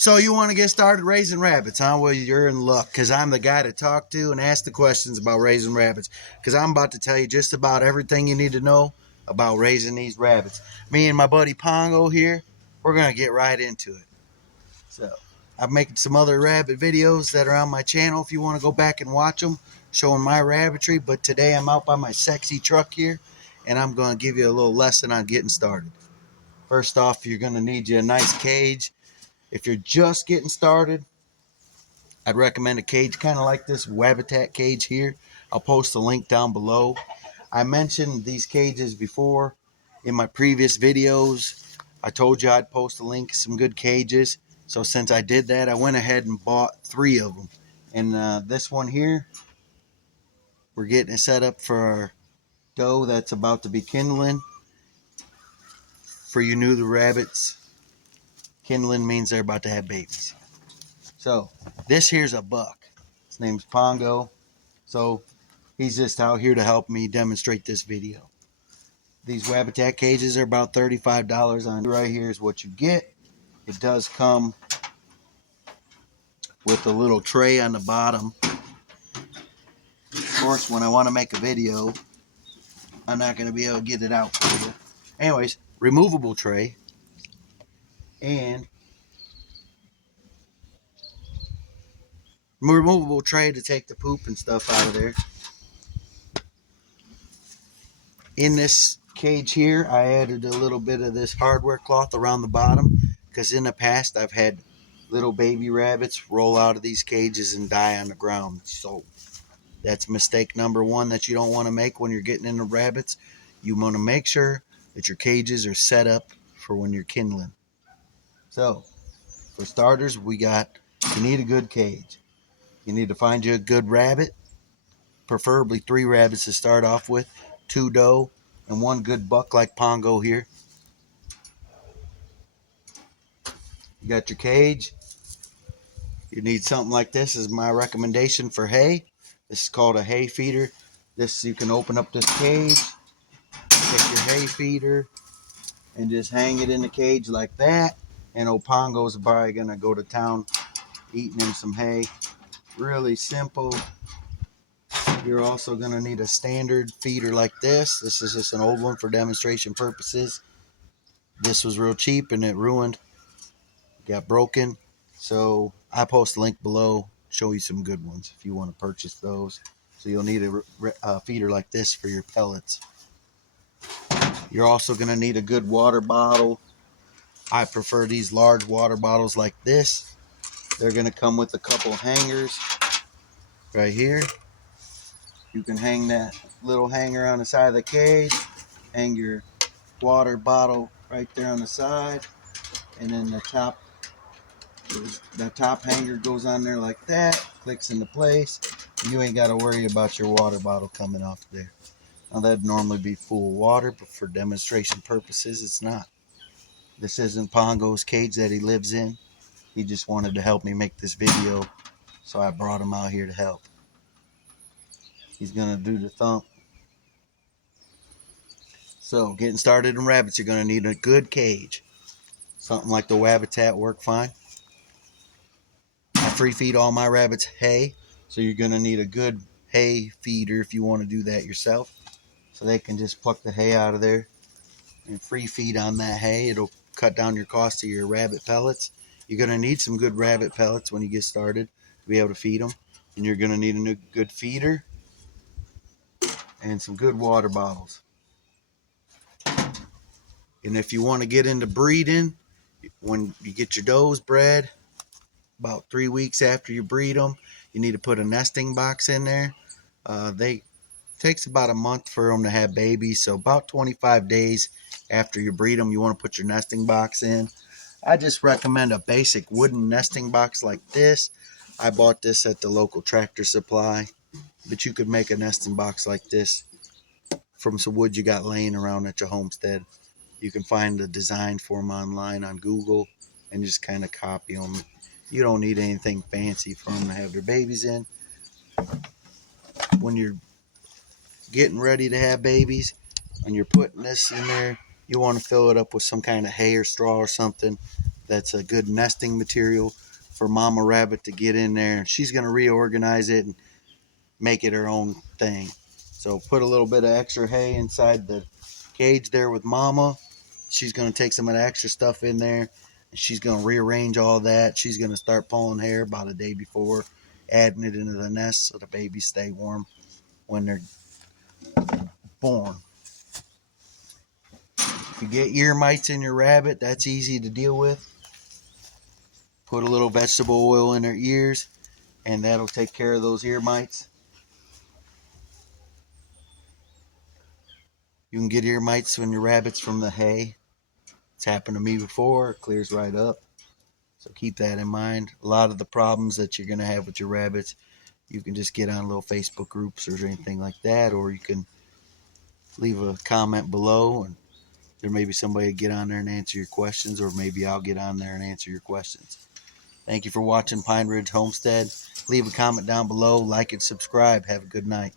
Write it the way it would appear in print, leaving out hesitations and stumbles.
So you want to get started raising rabbits, huh? Well, you're in luck because I'm the guy to talk to and ask the questions about raising rabbits because I'm about to tell you just about everything you need to know about raising these rabbits. Me and my buddy Pongo here, we're going to get right into it. So I'm making some other rabbit videos that are on my channel if you want to go back and watch them, showing my rabbitry. But today I'm out by my sexy truck here and I'm going to give you a little lesson on getting started. First off, you're going to need you a nice cage. If you're just getting started, I'd recommend a cage kind of like this Wabbitat cage here. I'll post a link down below. I mentioned these cages before in my previous videos. I told you I'd post a link, some good cages. So since I did that, I went ahead and bought 3 of them. And this one here, we're getting it set up for our doe that's about to be kindling. For you new to rabbits, kindling means they're about to have babies. So this here's a buck. His name's Pongo. So he's just out here to help me demonstrate this video. These Wabbitat cages are about $35 on. Right here is what you get. It does come with a little tray on the bottom. Of course, when I want to make a video, I'm not going to be able to get it out for you. Anyways, removable tray and removable tray to take the poop and stuff out of there. In this cage here, I added a little bit of this hardware cloth around the bottom because in the past I've had little baby rabbits roll out of these cages and die on the ground. So that's mistake number one that you don't want to make when you're getting into rabbits. You want to make sure that your cages are set up for when you're kindling. So for starters, you need a good cage. You need to find you a good rabbit, preferably 3 rabbits to start off with, 2 doe, and 1 good buck like Pongo here. You got your cage. You need something like this is my recommendation for hay. This is called a hay feeder. This, you can open up this cage, take your hay feeder, and just hang it in the cage like that. And old Pongo's probably gonna go to town eating him some hay. Really simple. You're also gonna need a standard feeder like this. This is just an old one for demonstration purposes. This was real cheap and it got broken. So I post a link below, show you some good ones if you want to purchase those. So you'll need a feeder like this for your pellets. You're also going to need a good water bottle. I prefer these large water bottles like this. They're going to come with a couple hangers right here. You can hang that little hanger on the side of the cage, hang your water bottle right there on the side, and then the top hanger goes on there like that, clicks into place, and you ain't got to worry about your water bottle coming off there. Now that'd normally be full of water, but for demonstration purposes it's not. This isn't Pongo's cage that he lives in. He just wanted to help me make this video, so I brought him out here to help. He's gonna do the thump. So getting started in rabbits, you're gonna need a good cage. Something like the Wabbitat work fine. I free feed all my rabbits hay, so you're going to need a good hay feeder if you want to do that yourself. So they can just pluck the hay out of there and free feed on that hay. It'll cut down your cost of your rabbit pellets. You're going to need some good rabbit pellets when you get started to be able to feed them. And you're going to need a good feeder and some good water bottles. And if you want to get into breeding, when you get your does bred, about 3 weeks after you breed them, you need to put a nesting box in there. Takes about a month for them to have babies, so about 25 days after you breed them, you want to put your nesting box in. I just recommend a basic wooden nesting box like this. I bought this at the local Tractor Supply, but you could make a nesting box like this from some wood you got laying around at your homestead. You can find the design for them online on Google and just kind of copy them. You don't need anything fancy for them to have their babies in. When you're getting ready to have babies and you're putting this in there, you want to fill it up with some kind of hay or straw or something that's a good nesting material for Mama Rabbit to get in there. She's going to reorganize it and make it her own thing. So put a little bit of extra hay inside the cage there with Mama. She's going to take some of the extra stuff in there, and she's going to rearrange all that. She's going to start pulling hair about a day before, adding it into the nest so the babies stay warm when they're born. If you get ear mites in your rabbit, that's easy to deal with. Put a little vegetable oil in their ears, and that'll take care of those ear mites. You can get ear mites when your rabbit's from the hay. It's happened to me before. It clears right up. So keep that in mind. A lot of the problems that you're going to have with your rabbits, you can just get on little Facebook groups or anything like that, or you can leave a comment below, and there may be somebody to get on there and answer your questions, or maybe I'll get on there and answer your questions. Thank you for watching Pine Ridge Homestead. Leave a comment down below, like and subscribe. Have a good night.